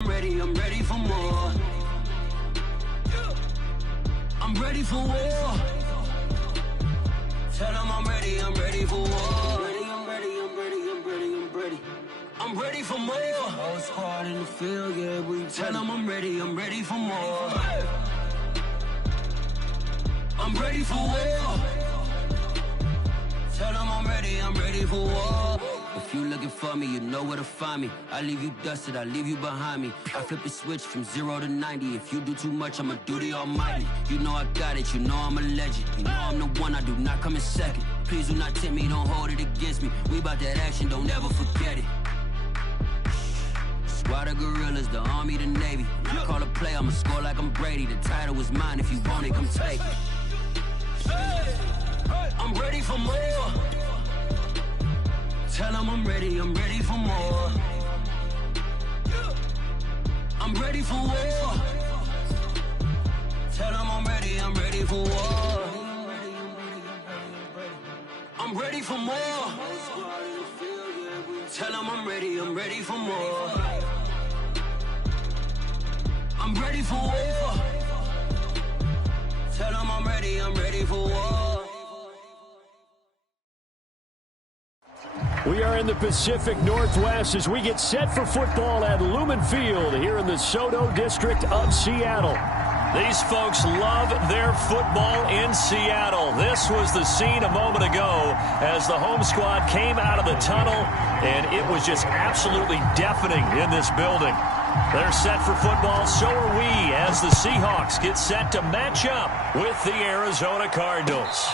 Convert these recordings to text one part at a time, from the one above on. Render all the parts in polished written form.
I'm ready for more. I'm ready for war. Tell them I'm ready for war. I'm ready for more. Whole squad in the field, yeah, we tell them I'm ready for more. I'm ready for war. Tell them I'm ready for war. If you looking for me, you know where to find me. I leave you dusted, I leave you behind me. I flip the switch from 0 to 90. If you do too much, I'ma do the almighty. You know I got it, you know I'm a legend. You know I'm the one, I do not come in second. Please do not tempt me, don't hold it against me. We about that action, don't ever forget it. Squad of gorillas, the army, the navy. When I call a play, I'ma score like I'm Brady. The title was mine, if you want it, come take it. I'm ready for more. Tell them I'm ready for more. I'm ready for war. Tell them I'm ready for war. I'm ready for more. Tell them I'm ready for more. I'm ready for war. Tell them I'm ready for war. We are in the Pacific Northwest as we get set for football at Lumen Field here in the Soto District of Seattle. These folks love their football in Seattle. This was the scene a moment ago as the home squad came out of the tunnel, and it was just absolutely deafening in this building. They're set for football, so are we, as the Seahawks get set to match up with the Arizona Cardinals.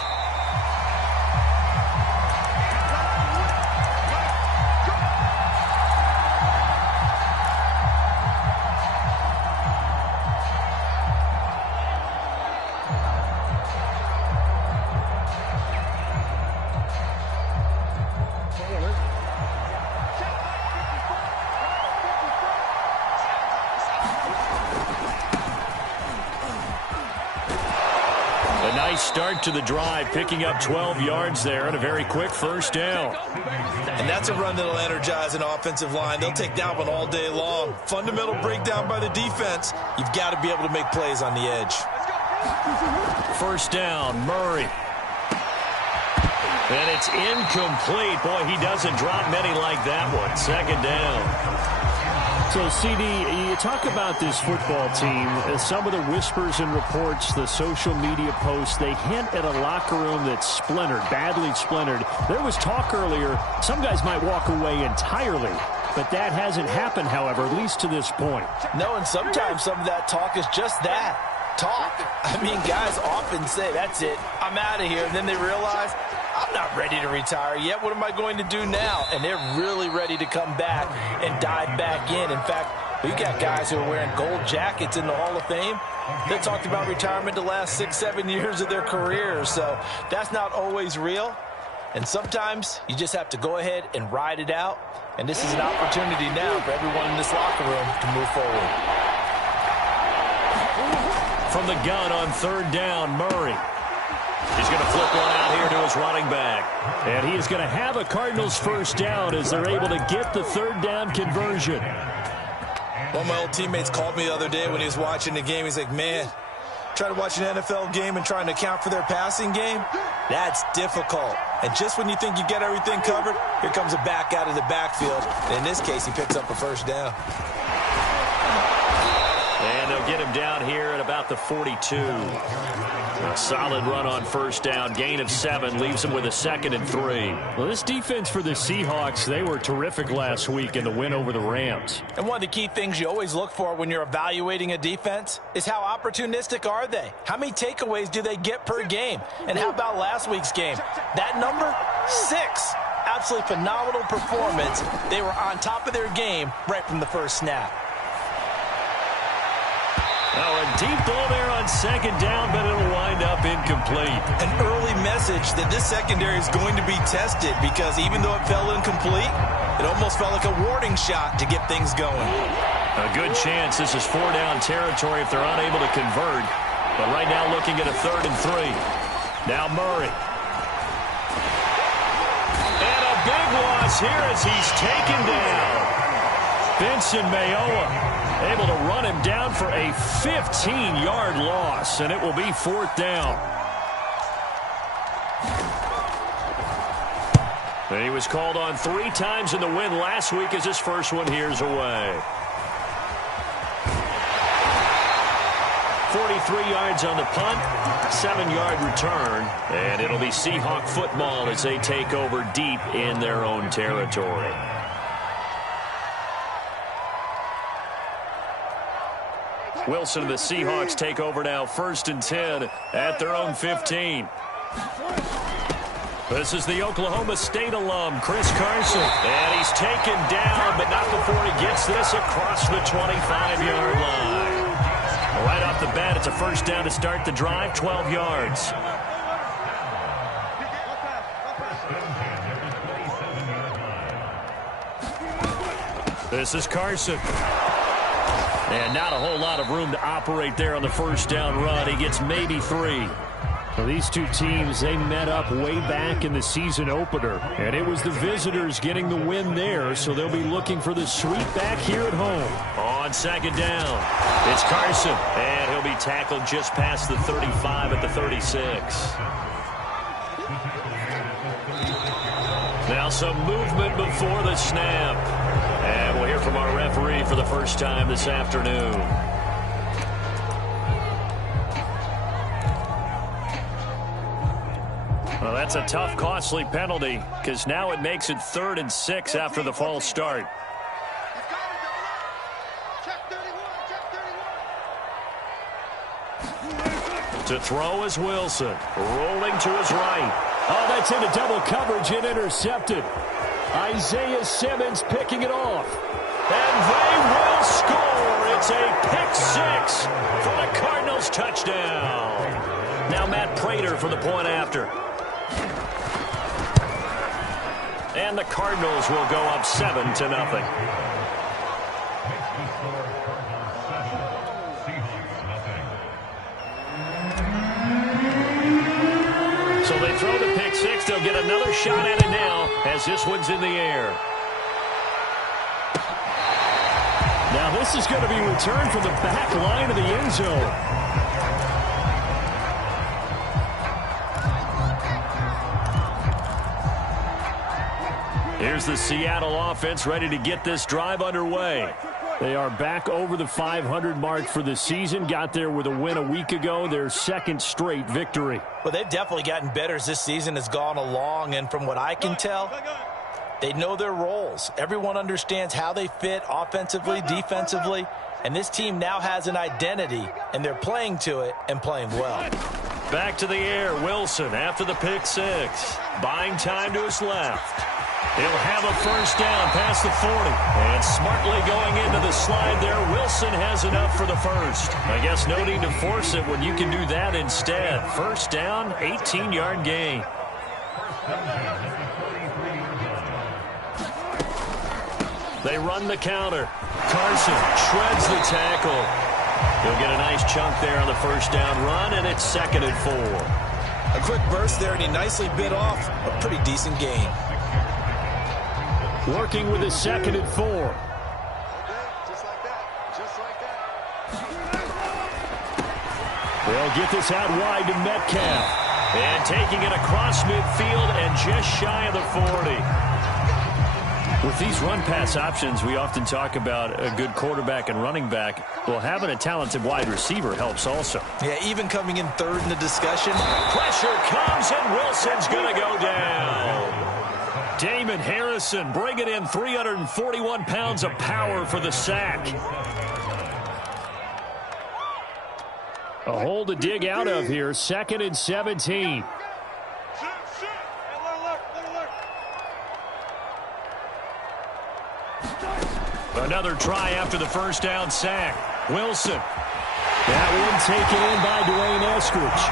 Start to the drive, picking up 12 yards there and a very quick first down. And that's a run that'll energize an offensive line. They'll take that one all day long. Fundamental breakdown by the defense. You've got to be able to make plays on the edge. First down, Murray. And it's incomplete. Boy, he doesn't drop many like that one. Second down. So, CD, you talk about this football team, some of the whispers and reports, the social media posts, they hint at a locker room that's splintered, badly splintered. There was talk earlier, some guys might walk away entirely, but that hasn't happened, however, at least to this point. No, and sometimes some of that talk is just that, talk. I mean, guys often say, that's it, I'm out of here, and then they realize, I'm not ready to retire yet. What am I going to do now? And they're really ready to come back and dive back in. In fact, we've got guys who are wearing gold jackets in the Hall of Fame. They talked about retirement the last 6-7 years of their careers. So that's not always real. And sometimes you just have to go ahead and ride it out. And this is an opportunity now for everyone in this locker room to move forward. From the gun on third down, Murray. He's going to flip one out here to his running back. And he is going to have a Cardinals first down as they're able to get the third down conversion. One of my old teammates called me the other day when he was watching the game. He's like, man, trying to watch an NFL game and trying to account for their passing game, that's difficult. And just when you think you get everything covered, here comes a back out of the backfield. And in this case, he picks up a first down. And they'll get him down here at about the 42. A solid run on first down. Gain of 7 leaves him with a 2nd and 3. Well, this defense for the Seahawks, they were terrific last week in the win over the Rams. And one of the key things you always look for when you're evaluating a defense is how opportunistic are they? How many takeaways do they get per game? And how about last week's game? That number, 6. Absolutely phenomenal performance. They were on top of their game right from the first snap. Oh, a deep ball there on second down, but it'll wind up incomplete. An early message that this secondary is going to be tested because even though it fell incomplete, it almost felt like a warning shot to get things going. A good chance this is 4-down territory if they're unable to convert. But right now looking at a 3rd and 3. Now Murray. And a big loss here as he's taken down. Benson Mayowa able to run him down for a 15-yard loss, and it will be 4th down. And he was called on 3 times in the win last week as his first one here's away. 43 yards on the punt, 7-yard return, and it'll be Seahawk football as they take over deep in their own territory. Wilson and the Seahawks take over now, 1st and 10 at their own 15. This is the Oklahoma State alum, Chris Carson. And he's taken down, but not before he gets this across the 25-yard line. Right off the bat, it's a 1st down to start the drive, 12 yards. This is Carson. And not a whole lot of room to operate there on the 1st down run. He gets maybe 3. Well, these two teams, they met up way back in the season opener, and it was the visitors getting the win there, so they'll be looking for the sweep back here at home. On 2nd down, it's Carson, and he'll be tackled just past the 35 at the 36. Now some movement before the snap, and we'll hear from our referee for the first time this afternoon. Well, that's a tough, costly penalty because now it makes it 3rd and 6 after the false start. To throw is Wilson, rolling to his right. Oh, that's into double coverage and intercepted. Isaiah Simmons picking it off. And they will score. It's a pick 6 for the Cardinals touchdown. Now Matt Prater for the point after. And the Cardinals will go up 7-0. So they throw the pick 6. They'll get another shot at it now as this one's in the air. Now this is going to be returned from the back line of the end zone. Here's the Seattle offense ready to get this drive underway. They are back over the 500 mark for the season. Got there with a win a week ago, their 2nd straight victory. Well, they've definitely gotten better as this season has gone along, and from what I can tell, they know their roles. Everyone understands how they fit offensively, defensively, and this team now has an identity, and they're playing to it and playing well. Back to the air, Wilson after the pick 6. Buying time to his left. He'll have a 1st down past the 40. And smartly going into the slide there, Wilson has enough for the 1st. I guess no need to force it when you can do that instead. 1st down, 18-yard gain. They run the counter. Carson shreds the tackle. He'll get a nice chunk there on the 1st down run, and it's 2nd and 4. A quick burst there, and he nicely bit off a pretty decent gain. Working with a 2nd and 4. They'll get this out wide to Metcalf. And taking it across midfield and just shy of the 40. With these run-pass options, we often talk about a good quarterback and running back. Well, having a talented wide receiver helps also. Yeah, even coming in 3rd in the discussion. Pressure comes, and Wilson's going to go down. Damon Harrison bringing in 341 pounds of power for the sack. A hole to dig out of here. 2nd and 17. Another try after the 1st down sack. Wilson. That one taken in by Dwayne Eskridge.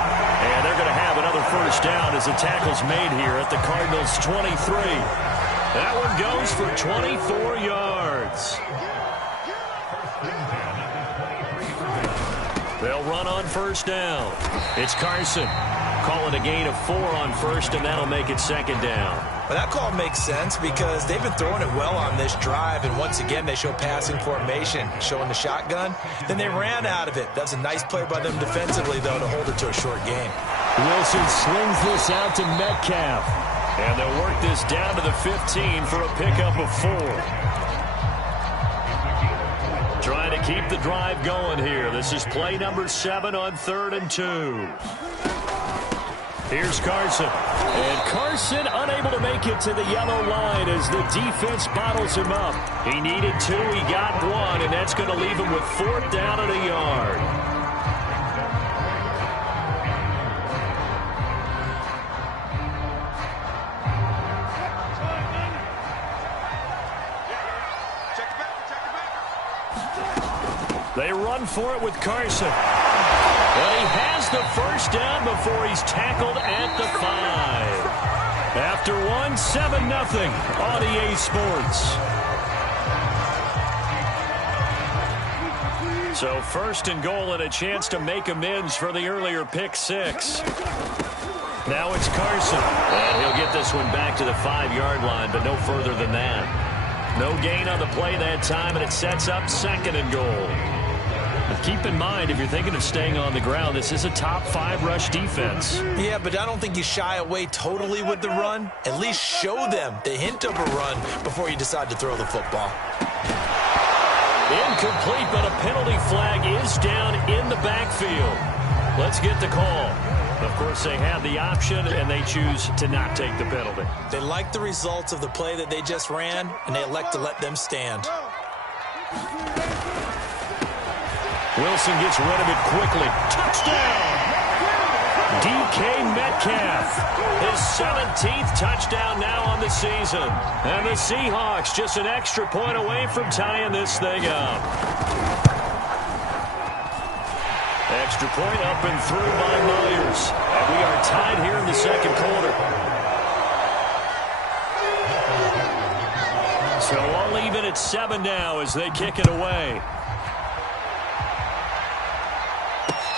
And they're going to have another 1st down as the tackle's made here at the Cardinals' 23. That one goes for 24 yards. They'll run on 1st down. It's Carson. Call it a gain of 4 on 1st, and that'll make it 2nd down. Well, that call makes sense because they've been throwing it well on this drive, and once again, they show passing formation, showing the shotgun. Then they ran out of it. That's a nice play by them defensively, though, to hold it to a short game. Wilson slings this out to Metcalf. And they'll work this down to the 15 for a pickup of 4. Trying to keep the drive going here. This is play number 7 on 3rd and 2. Here's Carson. And Carson unable to make it to the yellow line as the defense bottles him up. He needed 2, he got 1, and that's going to leave him with 4th down and a yard. They run for it with Carson. And he has the first down before he's tackled at the 5. After 1, 7-0 on EA Sports. So 1st and goal and a chance to make amends for the earlier pick 6. Now it's Carson. And he'll get this one back to the 5-yard line, but no further than that. No gain on the play that time, and it sets up 2nd and goal. Keep in mind, if you're thinking of staying on the ground, this is a top 5 rush defense. Yeah, but I don't think you shy away totally with the run. At least show them the hint of a run before you decide to throw the football. Incomplete, but a penalty flag is down in the backfield. Let's get the call. Of course, they have the option, and they choose to not take the penalty. They like the results of the play that they just ran, and they elect to let them stand. Wilson gets rid of it quickly. Touchdown! DK Metcalf. His 17th touchdown now on the season. And the Seahawks just an extra point away from tying this thing up. Extra point up and through by Myers. And we are tied here in the 2nd quarter. So all even at 7 now as they kick it away.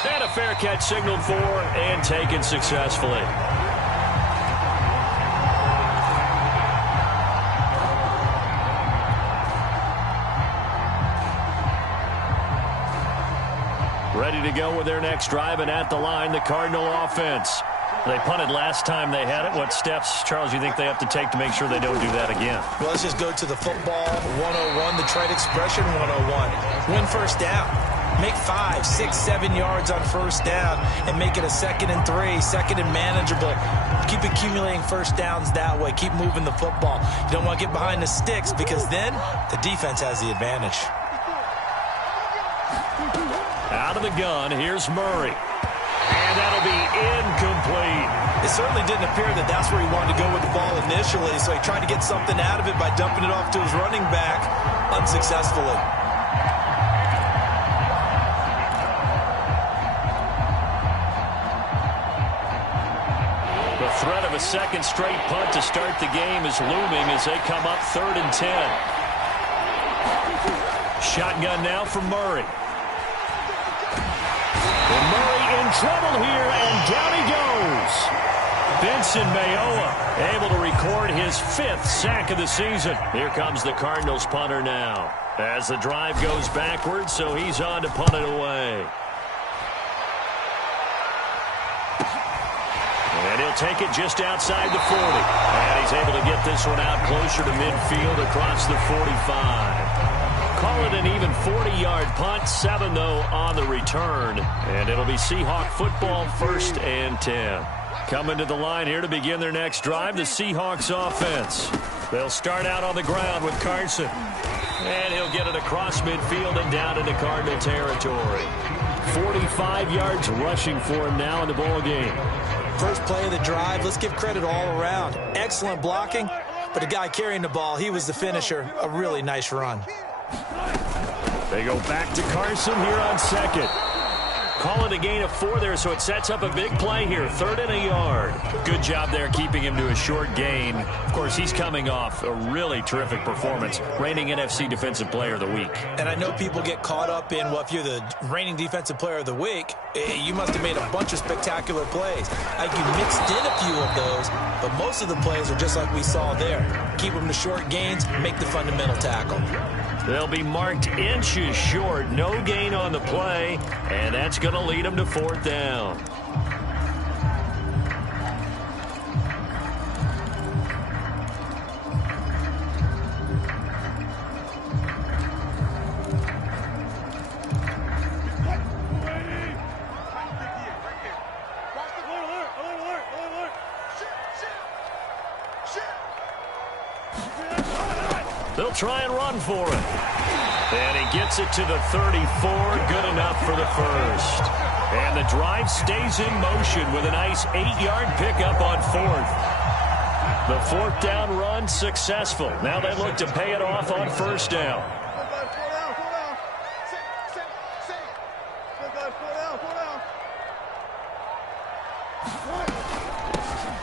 And a fair catch signaled for and taken successfully. Ready to go with their next drive, and at the line, the Cardinal offense. They punted last time they had it. What steps, Charles, you think they have to take to make sure they don't do that again? Well, let's just go to the football 101, the trade expression 101. Win first down. Make 5, 6, 7 yards on first down and make it a 2nd and 3, 2nd and manageable. Keep accumulating first downs that way. Keep moving the football. You don't want to get behind the sticks because then the defense has the advantage. Out of the gun, here's Murray. And that'll be incomplete. It certainly didn't appear that that's where he wanted to go with the ball initially, so he tried to get something out of it by dumping it off to his running back unsuccessfully. The threat of a 2nd straight punt to start the game is looming as they come up 3rd and 10. Shotgun now for Murray. And Murray in trouble here, and down he goes. Benson Mayowa able to record his 5th sack of the season. Here comes the Cardinals punter now as the drive goes backwards, so he's on to punt it away. And he'll take it just outside the 40. And he's able to get this one out closer to midfield across the 45. Call it an even 40-yard punt. 7, though, on the return. And it'll be Seahawk football 1st and 10. Coming to the line here to begin their next drive, the Seahawks offense. They'll start out on the ground with Carson. And he'll get it across midfield and down into Cardinal territory. 45 yards rushing for him now in the ball game. First play of the drive, let's give credit all around. Excellent blocking, but the guy carrying the ball, he was the finisher. A really nice run. They go back to Carson here on 2nd. call it a gain of 4 there, so it sets up a big play here. 3rd and a yard. Good job there keeping him to a short gain. Of course, he's coming off a really terrific performance. Reigning NFC Defensive Player of the Week. And I know people get caught up in, well, if you're the reigning Defensive Player of the Week, you must have made a bunch of spectacular plays. Like you mixed in a few of those, but most of the plays are just like we saw there. Keep them to short gains, make the fundamental tackle. They'll be marked inches short. No gain on the play, and that's going to lead them to 4th down. They'll try and run for it. And he gets it to the 34. Good enough for the first. And the drive stays in motion with a nice 8-yard pickup on 4th. The 4th down run successful. Now they look to pay it off on 1st down.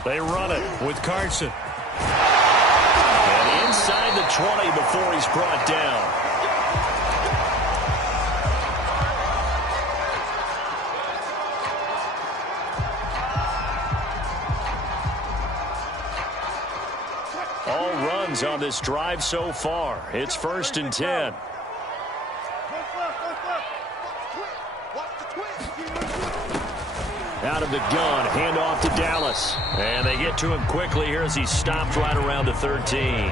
They run it with Carson. And inside the 20 before he's brought down. All runs on this drive so far. It's 1st and 10. Out of the gun, handoff to Dallas. And they get to him quickly here as he's stopped right around the 13.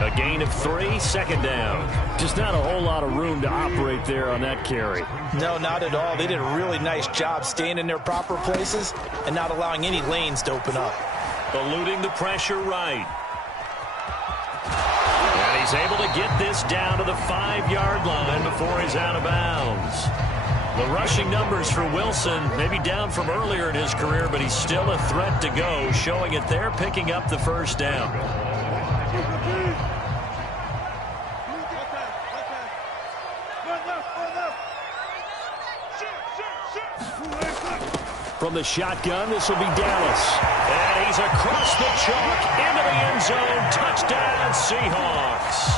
A gain of 3, 2nd down. Just not a whole lot of room to operate there on that carry. No, not at all. They did a really nice job staying in their proper places and not allowing any lanes to open up. Eluding the pressure right. And he's able to get this down to the 5-yard line before he's out of bounds. The rushing numbers for Wilson, maybe down from earlier in his career, but he's still a threat to go, showing it there, picking up the 1st down. From the shotgun, this will be Dallas. And he's across the chalk into the end zone. Touchdown, Seahawks.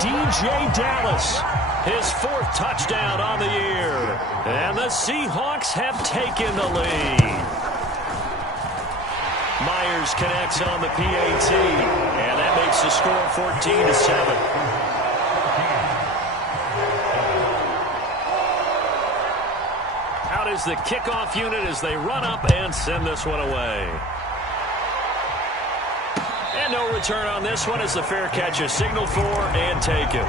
DJ Dallas, his 4th touchdown on the year. And the Seahawks have taken the lead. Myers connects on the PAT. And that makes the score 14-7. Out is the kickoff unit as they run up and send this one away. And no return on this one as the fair catch is signaled for and taken.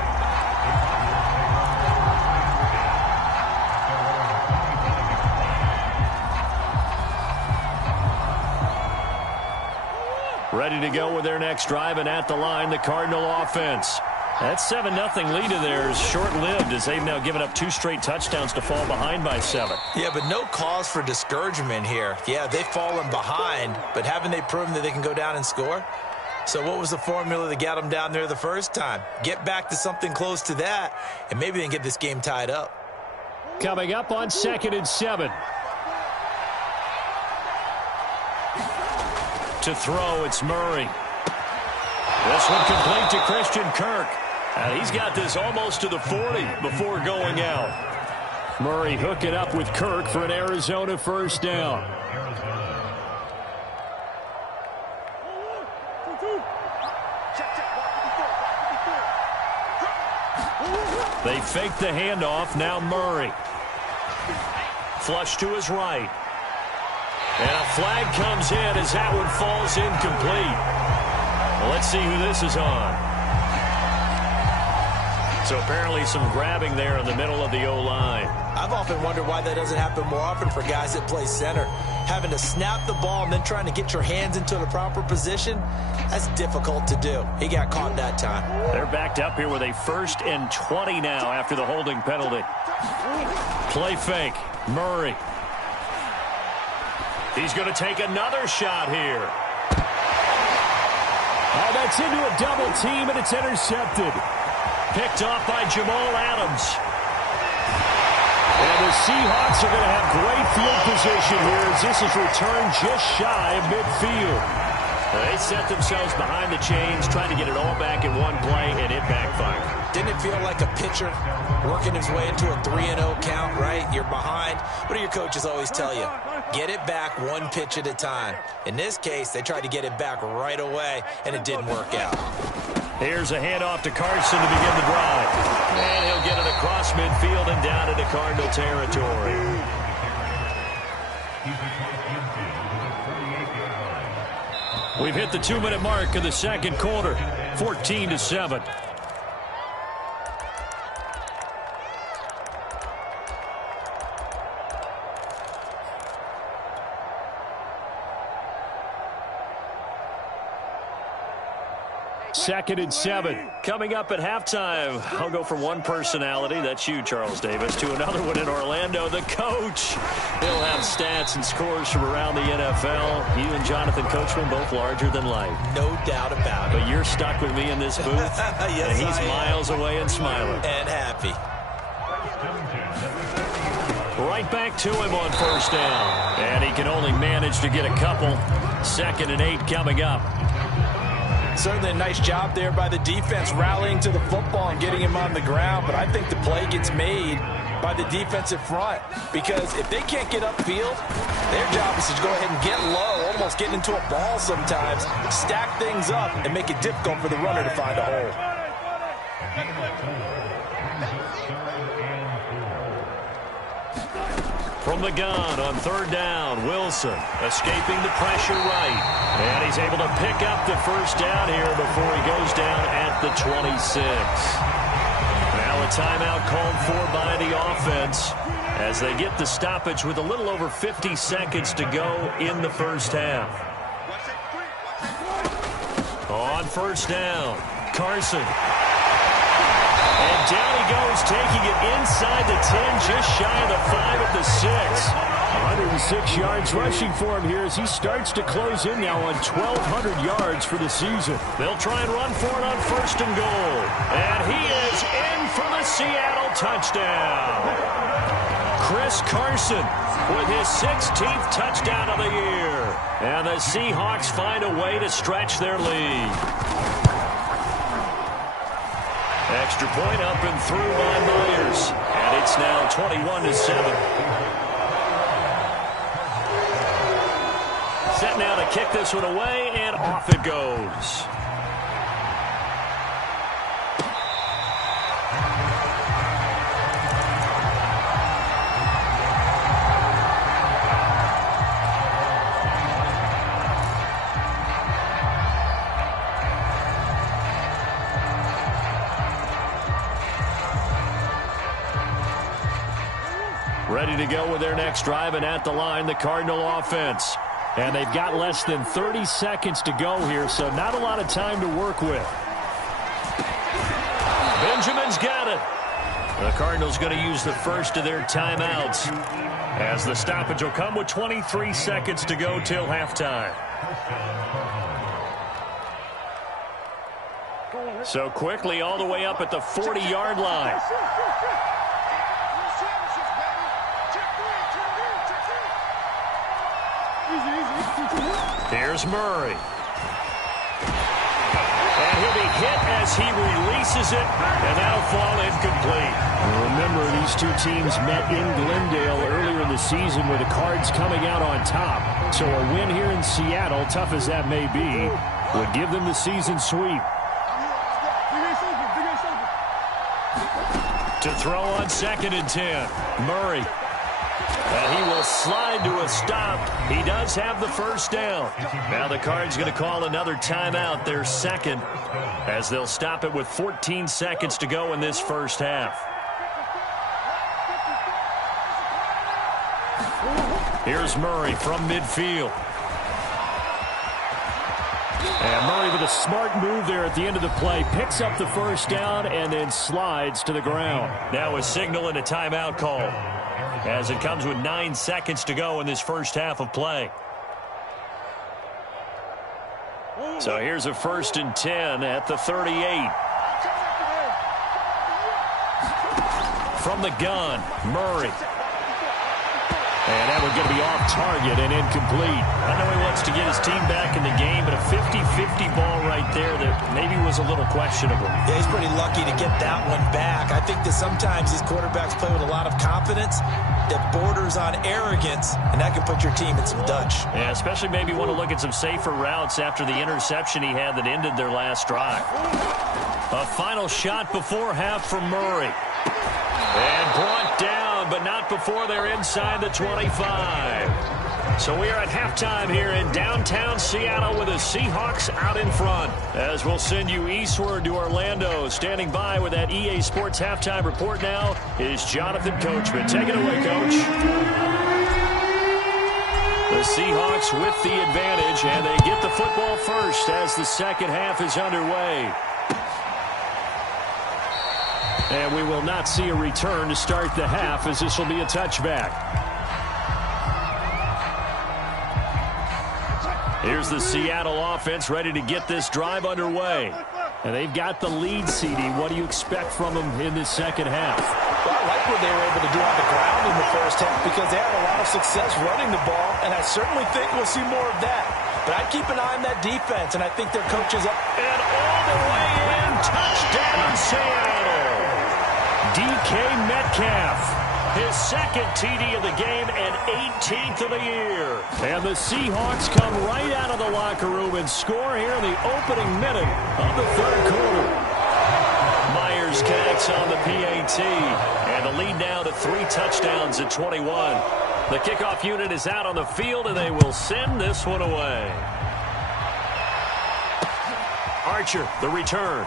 Ready to go with their next drive, and at the line, the Cardinal offense. That 7-0 lead of theirs short-lived as they've now given up 2 straight touchdowns to fall behind by 7. Yeah, but no cause for discouragement here. Yeah, they've fallen behind, but haven't they proven that they can go down and score? So what was the formula that got them down there the first time? Get back to something close to that, and maybe they can get this game tied up. Coming up on 2nd and 7. To throw, it's Murray. This one complete to Christian Kirk. And he's got this almost to the 40 before going out. Murray hooking up with Kirk for an Arizona 1st down. They fake the handoff. Now Murray. Flush to his right. And a flag comes in as that one falls incomplete. Well, let's see who this is on. So apparently some grabbing there in the middle of the O-line. I've often wondered why that doesn't happen more often for guys that play center. Having to snap the ball and then trying to get your hands into the proper position, that's difficult to do. He got caught that time. They're backed up here with a 1st and 20 now after the holding penalty. Play fake. Murray. He's going to take another shot here. Oh, that's into a double team, and it's intercepted. Picked off by Jamal Adams. And the The Seahawks are going to have great field position here as this is returned just shy of midfield. They set themselves behind the chains, trying to get it all back in one play, and it backfired. Didn't it feel like a pitcher working his way into a 3-0 count, right? You're behind. What do your coaches always tell you? Get it back one pitch at a time. In this case, they tried to get it back right away, and it didn't work out. Here's a handoff to Carson to begin the drive. And he'll get it across midfield and down into Cardinal territory. We've hit the 2-minute mark of the second quarter, 14-7. Second and 7. Coming up at halftime, I'll go from one personality, that's you, Charles Davis, to another one in Orlando, the coach. He'll have stats and scores from around the NFL. You and Jonathan Coachman both larger than life. No doubt about it. But you're stuck with me in this booth, yes, and he's miles away and smiling. And happy. Right back to him on first down. And he can only manage to get a couple. 2nd and 8 coming up. Certainly a nice job there by the defense rallying to the football and getting him on the ground, but I think the play gets made by the defensive front because if they can't get upfield, their job is to go ahead and get low, almost get into a ball sometimes, stack things up, and make it difficult for the runner to find a hole. From the gun on third down, Wilson escaping the pressure right. And he's able to pick up the first down here before he goes down at the 26. Now a timeout called for by the offense as they get the stoppage with a little over 50 seconds to go in the first half. On first down, Carson. And down he goes, taking it inside the 10, just shy of the 5 at the 6. 106 yards rushing for him here as he starts to close in now on 1,200 yards for the season. They'll try and run for it on first and goal. And he is in for the Seattle touchdown. Chris Carson with his 16th touchdown of the year. And the Seahawks find a way to stretch their lead. Extra point up and through by Myers. And it's now 21-7. Set now to kick this one away, and off it goes. Ready to go with their next drive, and at the line, the Cardinal offense. And they've got less than 30 seconds to go here, so not a lot of time to work with. Benjamin's got it. The Cardinals going to use the first of their timeouts as the stoppage will come with 23 seconds to go till halftime. So quickly all the way up at the 40-yard line. Here's Murray. And he'll be hit as he releases it, and that'll fall incomplete. Remember, these two teams met in Glendale earlier in the season with the Cards coming out on top. So a win here in Seattle, tough as that may be, would give them the season sweep. To throw on 2nd and 10, Murray. And he will slide to a stop. He does have the first down. Now the Cards going to call another timeout, their second, as they'll stop it with 14 seconds to go in this first half. Here's Murray from midfield. And Murray with a smart move there at the end of the play. Picks up the first down and then slides to the ground. Now a signal and a timeout call, as it comes with 9 seconds to go in this first half of play. So here's a 1st and 10 at the 38. From the gun, Murray. And that one's going to be off target and incomplete. I know he wants to get his team back in the game, but a 50-50 ball right there that maybe was a little questionable. Yeah, he's pretty lucky to get that one back. I think that sometimes these quarterbacks play with a lot of confidence that borders on arrogance, and that can put your team in some dutch. Yeah, especially maybe want to look at some safer routes after the interception he had that ended their last drive. A final shot before half from Murray. And brought down, but not before they're inside the 25. So we are at halftime here in downtown Seattle with the Seahawks out in front. As we'll send you eastward to Orlando. Standing by with that EA Sports halftime report now is Jonathan Coachman. Take it away, Coach. The Seahawks with the advantage, and they get the football first as the second half is underway. And we will not see a return to start the half, as this will be a touchback. Here's the Seattle offense ready to get this drive underway. And they've got the lead, CD. What do you expect from them in this second half? Well, I like what they were able to do on the ground in the first half because they had a lot of success running the ball, and I certainly think we'll see more of that. But I'd keep an eye on that defense, and I think their coach is up. And all the way in, touchdown Seattle. DK Metcalf, his second TD of the game and 18th of the year. And the Seahawks come right out of the locker room and score here in the opening minute of the third quarter. Myers connects on the PAT, and the lead now to 3 touchdowns at 21. The kickoff unit is out on the field, and they will send this one away. Archer, the return.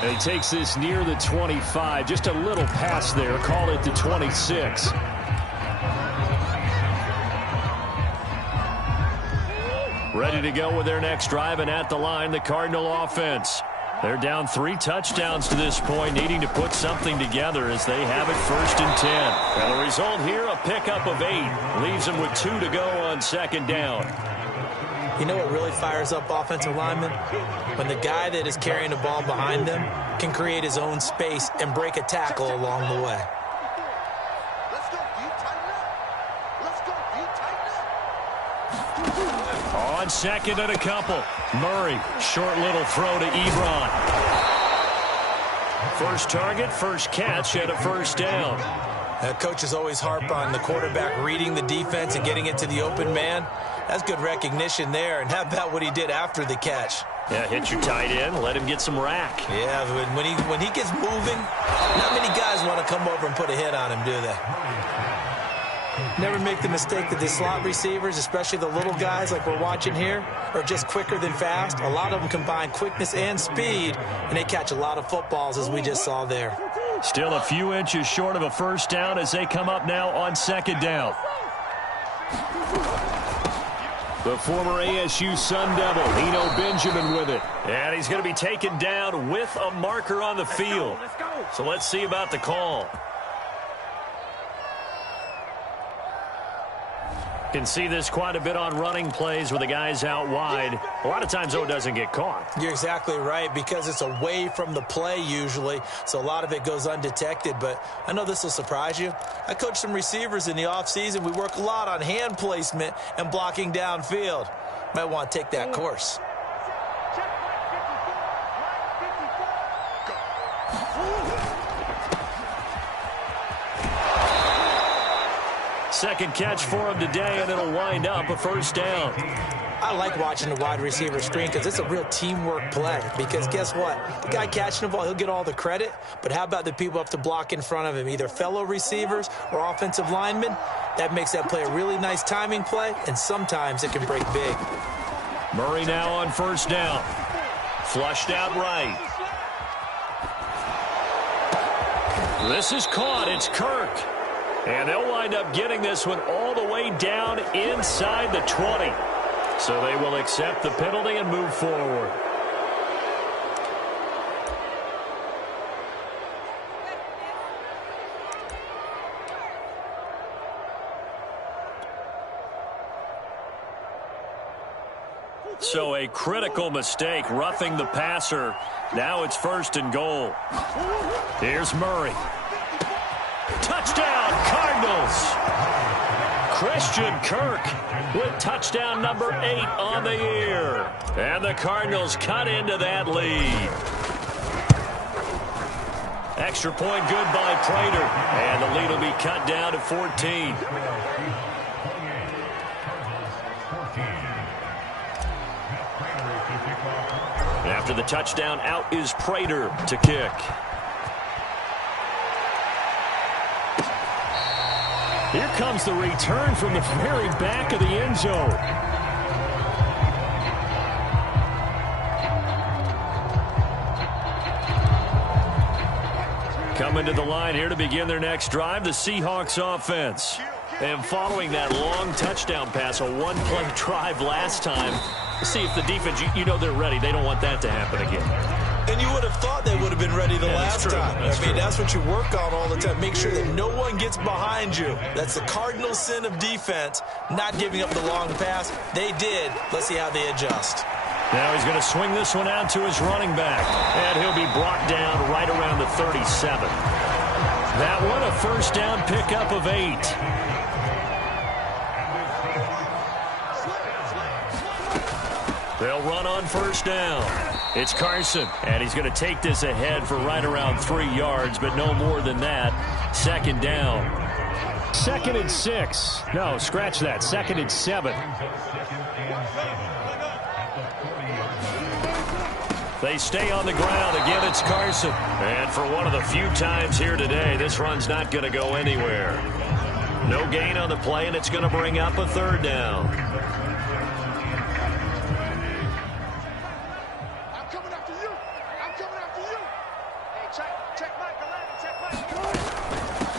And he takes this near the 25. Just a little pass there. Call it the 26. Ready to go with their next drive, and at the line, the Cardinal offense. They're down 3 touchdowns to this point, needing to put something together as they have it 1st and 10. And the result here, a pickup of 8. Leaves them with 2 to go on second down. You know what really fires up offensive linemen? When the guy that is carrying the ball behind them can create his own space and break a tackle along the way. On second and a couple. Murray, short little throw to Ebron. First target, first catch, and a first down. Coaches always harp on the quarterback reading the defense and getting it to the open man. That's good recognition there. And how about what he did after the catch? Yeah, hit your tight end, let him get some rack. Yeah, when he gets moving, not many guys want to come over and put a hit on him, do they? Never make the mistake that the slot receivers, especially the little guys like we're watching here, are just quicker than fast. A lot of them combine quickness and speed, and they catch a lot of footballs, as we just saw there. Still a few inches short of a first down as they come up now on second down. The former ASU Sun Devil, Eno Benjamin with it. And he's going to be taken down with a marker on the field. So let's see about the call. Can see this quite a bit on running plays where the guy's out wide. A lot of times, though, it doesn't get caught. You're exactly right, because it's away from the play usually, so a lot of it goes undetected. But I know this will surprise you. I coach some receivers in the offseason. We work a lot on hand placement and blocking downfield. Might want to take that course. Second catch for him today, and it'll wind up a first down. I like watching the wide receiver screen because it's a real teamwork play. Because guess what? The guy catching the ball, he'll get all the credit. But how about the people up to block in front of him, either fellow receivers or offensive linemen? That makes that play a really nice timing play, and sometimes it can break big. Murray now on first down. Flushed out right. This is caught. It's Kirk. And they'll wind up getting this one all the way down inside the 20. So they will accept the penalty and move forward. So a critical mistake, roughing the passer. Now it's 1st and goal. Here's Murray. Touchdown, Cardinals! Cardinals. Christian Kirk with touchdown number 8 on the year. And the Cardinals cut into that lead. Extra point good by Prater. And the lead will be cut down to 14. After the touchdown, out is Prater to kick. Here comes the return from the very back of the end zone. Coming to the line here to begin their next drive, the Seahawks offense. And following that long touchdown pass, a one-play drive last time, see if the defense, you know they're ready. They don't want that to happen again. And you would have thought they would have been ready the last time. That's true. That's what you work on all the time. Make sure that no one gets behind you. That's the cardinal sin of defense, not giving up the long pass. They did. Let's see how they adjust. Now he's going to swing this one out to his running back. And he'll be brought down right around the 37. That one a first down pickup of 8. They'll run on first down. It's Carson, and he's going to take this ahead for right around 3 yards, but no more than that. Second down. 2nd and 6. No, scratch that. 2nd and 7. They stay on the ground. Again, it's Carson. And for one of the few times here today, this run's not going to go anywhere. No gain on the play, and it's going to bring up a 3rd down.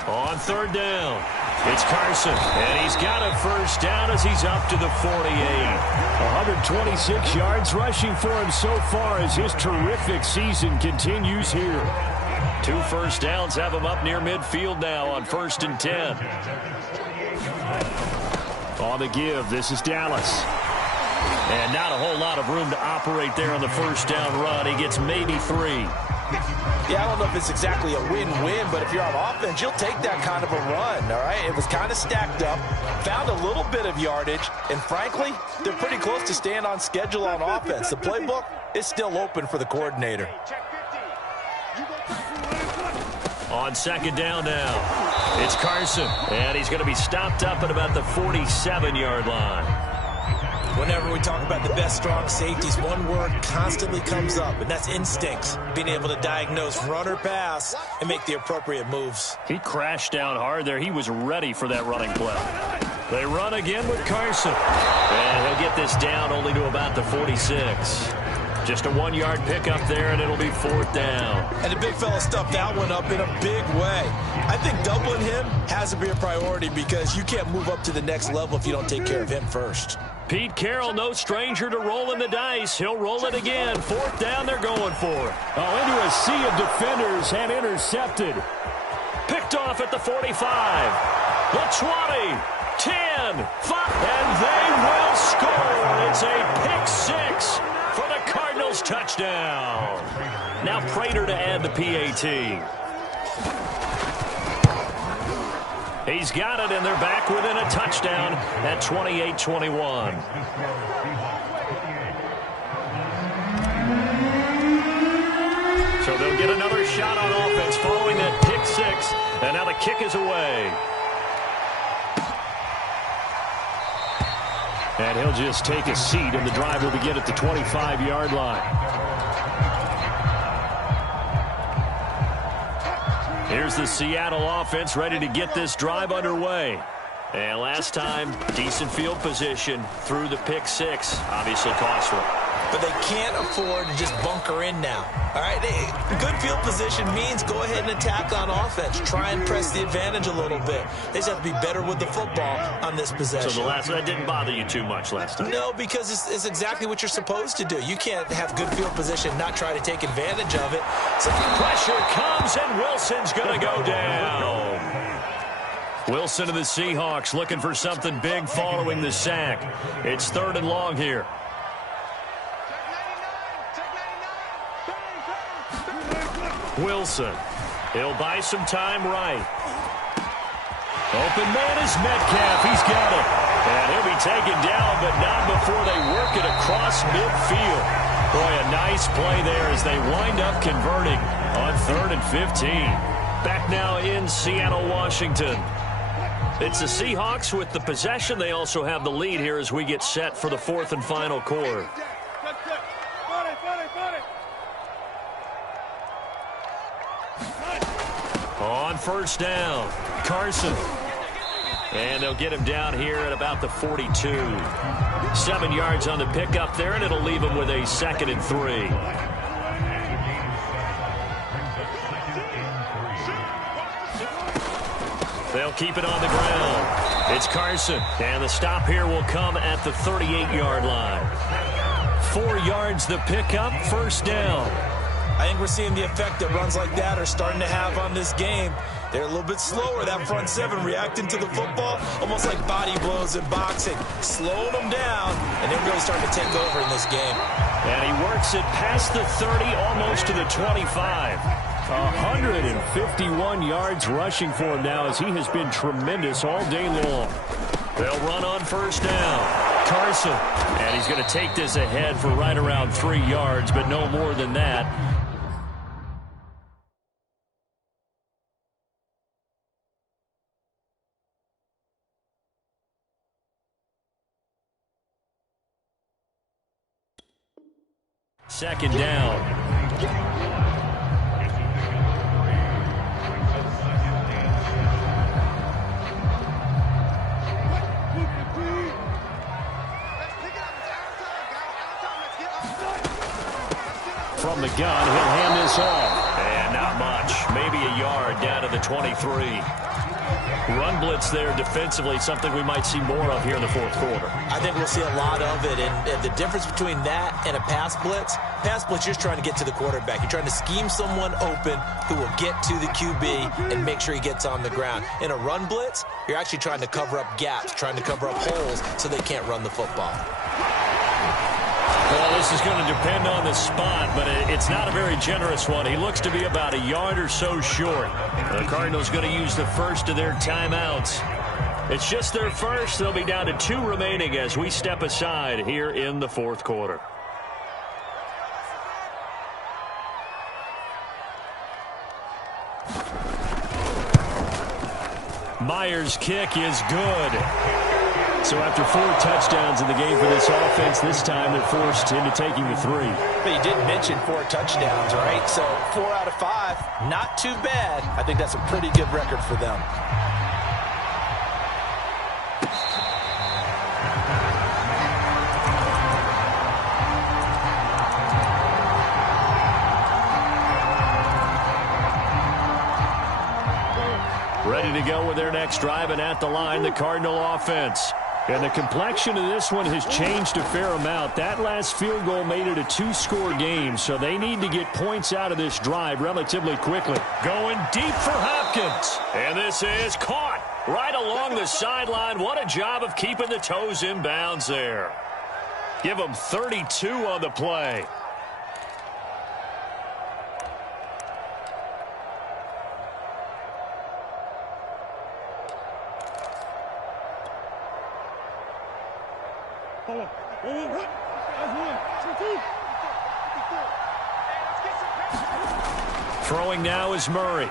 On 3rd down, it's Carson, and he's got a first down as he's up to the 48. 126 yards rushing for him so far as his terrific season continues here. 2 first downs have him up near midfield now on 1st and 10. On the give, this is Dallas. And not a whole lot of room to operate there on the first down run. He gets maybe 3. Yeah, I don't know if it's exactly a win-win, but if you're on offense, you'll take that kind of a run, all right? It was kind of stacked up, found a little bit of yardage, and frankly, they're pretty close to staying on schedule on offense. The playbook is still open for the coordinator. On 2nd down now, it's Carson, and he's going to be stopped up at about the 47-yard line. Whenever we talk about the best strong safeties, one word constantly comes up, and that's instincts. Being able to diagnose run or pass and make the appropriate moves. He crashed down hard there. He was ready for that running play. They run again with Carson. And he'll get this down only to about the 46. Just a 1-yard pickup there, and it'll be 4th down. And the big fella stuffed that one up in a big way. I think doubling him has to be a priority because you can't move up to the next level if you don't take care of him first. Pete Carroll, no stranger to rolling the dice. He'll roll it again. 4th down, they're going for it. Oh, into a sea of defenders and intercepted. Picked off at the 45. The 20, 10, 5, and they will score. It's a pick 6 for the Cardinals touchdown. Now Prater to add the PAT. He's got it, and they're back within a touchdown at 28-21. So they'll get another shot on offense following that pick 6, and now the kick is away. And he'll just take a seat, and the drive will begin at the 25-yard line. Here's the Seattle offense ready to get this drive underway. And last time, decent field position through the pick 6. Obviously costly. But they can't afford to just bunker in now. All right, good field position means go ahead and attack on offense. Try and press the advantage a little bit. They just have to be better with the football on this possession. So that didn't bother you too much last time? No, because it's exactly what you're supposed to do. You can't have good field position, not try to take advantage of it. So pressure comes, and Wilson's going to go down. Wilson of the Seahawks looking for something big following the sack. It's 3rd and long here. Wilson, he'll buy some time right. Open man is Metcalf. He's got it. And he'll be taken down, but not before they work it across midfield. Boy, a nice play there as they wind up converting on 3rd and 15. Back now in Seattle, Washington. It's the Seahawks with the possession. They also have the lead here as we get set for the 4th and final quarter. On 1st down, Carson. And they'll get him down here at about the 42. 7 yards on the pickup there, and it'll leave him with a 2nd and 3. They'll keep it on the ground. It's Carson, and the stop here will come at the 38-yard line. 4 yards the pickup, 1st down. I think we're seeing the effect that runs like that are starting to have on this game. They're a little bit slower, that front 7, reacting to the football, almost like body blows in boxing. Slowing them down, and they're really starting to take over in this game. And he works it past the 30, almost to the 25. 151 yards rushing for him now as he has been tremendous all day long. They'll run on 1st down. Carson, and he's going to take this ahead for right around 3 yards, but no more than that. Second down. From the gun, he'll hand this off. And not much. Maybe a yard down to the 23. Run blitz there defensively, something we might see more of here in the 4th quarter. I think we'll see a lot of it, and the difference between that and a pass blitz, you're just trying to get to the quarterback. You're trying to scheme someone open who will get to the QB and make sure he gets on the ground. In a run blitz, you're actually trying to cover up gaps, trying to cover up holes so they can't run the football. Well, this is going to depend on the spot, but it's not a very generous one. He looks to be about a yard or so short. The Cardinals going to use the first of their timeouts. It's just their first. They'll be down to 2 remaining as we step aside here in the 4th quarter. Myers' kick is good. So after 4 touchdowns in the game for this offense, this time they're forced into taking the 3. But you did mention 4 touchdowns, right? So 4 out of 5, not too bad. I think that's a pretty good record for them. Ready to go with their next drive, and at the line, the Cardinal offense. And the complexion of this one has changed a fair amount. That last field goal made it a 2-score game, so they need to get points out of this drive relatively quickly. Going deep for Hopkins. And this is caught right along the sideline. What a job of keeping the toes in bounds there. Give them 32 on the play. Throwing now is Murray.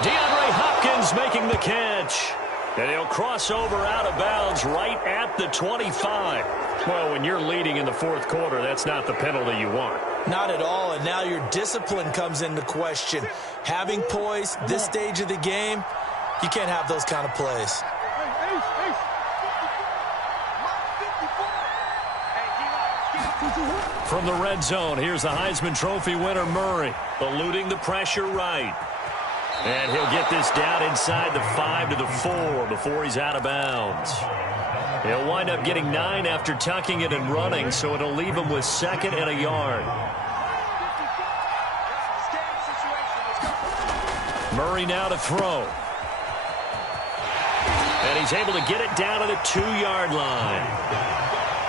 DeAndre Hopkins making the catch. And he'll cross over out of bounds right at the 25. Well, when you're leading in the 4th quarter, that's not the penalty you want. Not at all, and now your discipline comes into question. Having poise this stage of the game, you can't have those kind of plays. From the red zone, here's the Heisman Trophy winner, Murray, eluding the pressure right. And he'll get this down inside the 5 to the 4 before he's out of bounds. He'll wind up getting 9 after tucking it and running, so it'll leave him with 2nd and a yard. Murray now to throw. And he's able to get it down to the 2-yard line.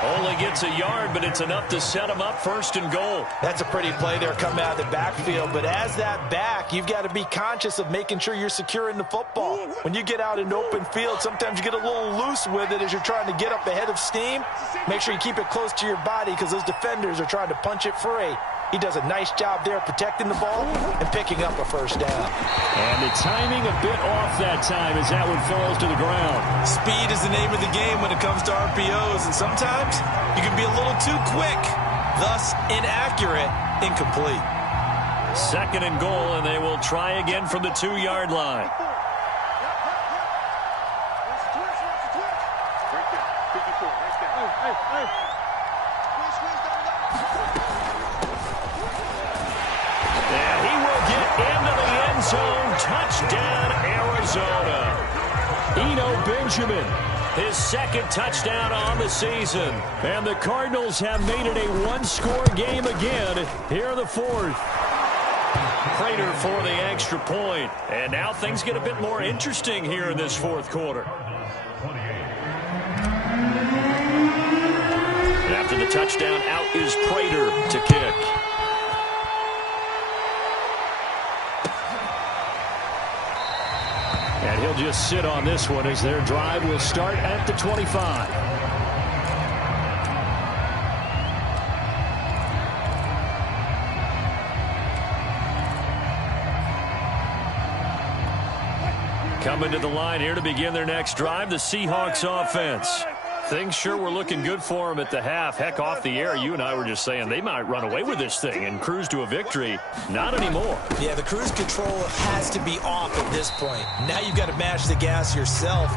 Only gets a yard, but it's enough to set him up 1st and goal. That's a pretty play there coming out of the backfield, but as that back, you've got to be conscious of making sure you're securing the football. When you get out into open field, sometimes you get a little loose with it as you're trying to get up ahead of steam. Make sure you keep it close to your body because those defenders are trying to punch it free. He does a nice job there protecting the ball and picking up a 1st down. And the timing a bit off that time as that one falls to the ground. Speed is the name of the game when it comes to RPOs, and sometimes you can be a little too quick, thus inaccurate, incomplete. 2nd and goal, and they will try again from the 2-yard line. Zone touchdown, Arizona. Eno Benjamin, his 2nd touchdown on the season. And the Cardinals have made it a one-score game again here in the 4th. Prater for the extra point. And now things get a bit more interesting here in this 4th quarter. After the touchdown, out is Prater to kick. And he'll just sit on this one as their drive will start at the 25. Coming to the line here to begin their next drive, the Seahawks offense. Things sure were looking good for them at the half. Heck, off the air, you and I were just saying they might run away with this thing and cruise to a victory. Not anymore. Yeah, the cruise control has to be off at this point. Now you've got to mash the gas yourself.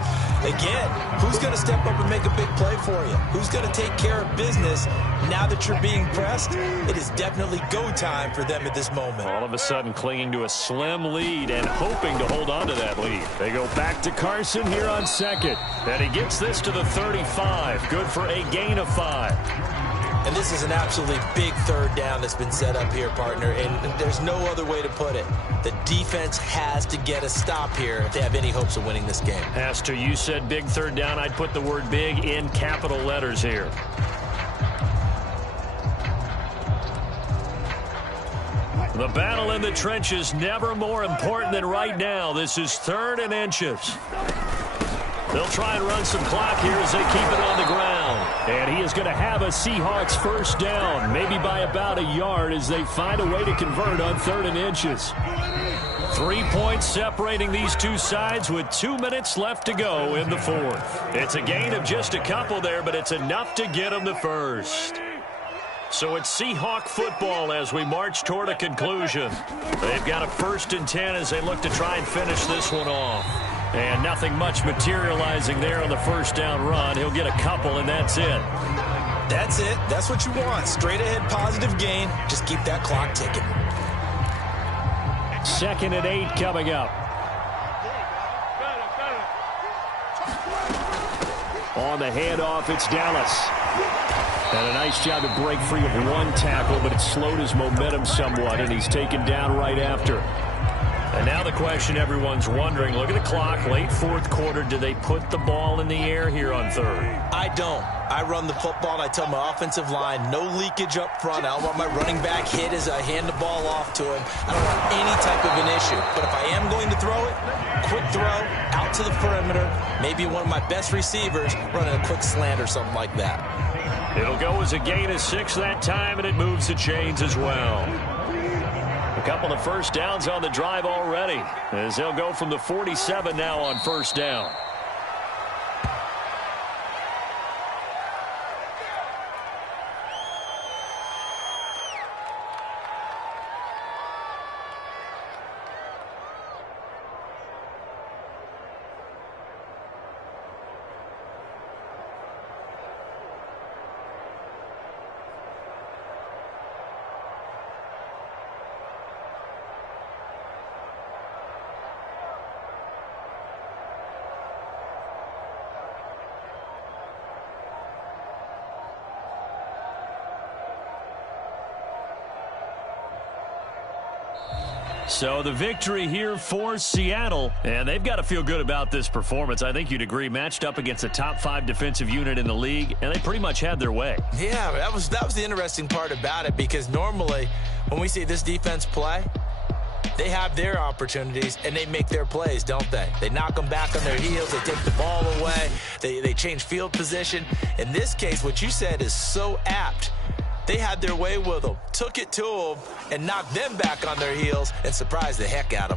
Again, who's going to step up and make a big play for you? Who's going to take care of business now that you're being pressed? It is definitely go time for them at this moment. All of a sudden clinging to a slim lead and hoping to hold on to that lead. They go back to Carson here on 2nd. And he gets this to the 35. Good for a gain of 5. And this is an absolutely big 3rd down that's been set up here, partner, and there's no other way to put it. The defense has to get a stop here if they have any hopes of winning this game. Has to. You said big 3rd down. I'd put the word big in capital letters here. The battle in the trenches never more important than right now. This is 3rd and inches. They'll try and run some clock here as they keep it on the ground. And he is going to have a Seahawks 1st down, maybe by about a yard as they find a way to convert on 3rd and inches. 3 points separating these two sides with 2 minutes left to go in the 4th. It's a gain of just a couple there, but it's enough to get them the 1st. So it's Seahawk football as we march toward a conclusion. They've got a 1st and 10 as they look to try and finish this one off. And nothing much materializing there on the 1st down run. He'll get a couple, and that's it. That's it. That's what you want. Straight ahead positive gain. Just keep that clock ticking. 2nd and 8 coming up. On the handoff, it's Dallas. And a nice job to break free of one tackle, but it slowed his momentum somewhat, and he's taken down right after. And now the question everyone's wondering, look at the clock, late 4th quarter, do they put the ball in the air here on 3rd? I don't. I run the football, and I tell my offensive line, no leakage up front. I don't want my running back hit as I hand the ball off to him. I don't want any type of an issue. But if I am going to throw it, quick throw, out to the perimeter, maybe one of my best receivers running a quick slant or something like that. It'll go as a gain of 6 that time, and it moves the chains as well. A couple of 1st downs on the drive already, as they'll go from the 47 now on 1st down. So the victory here for Seattle, and they've got to feel good about this performance. I think you'd agree, matched up against a top 5 defensive unit in the league, and they pretty much had their way. Yeah, that was the interesting part about it, because normally when we see this defense play, they have their opportunities and they make their plays, don't they? They knock them back on their heels. They take the ball away. They change field position. In this case, what you said is so apt. They had their way with them, took it to them, and knocked them back on their heels and surprised the heck out of them.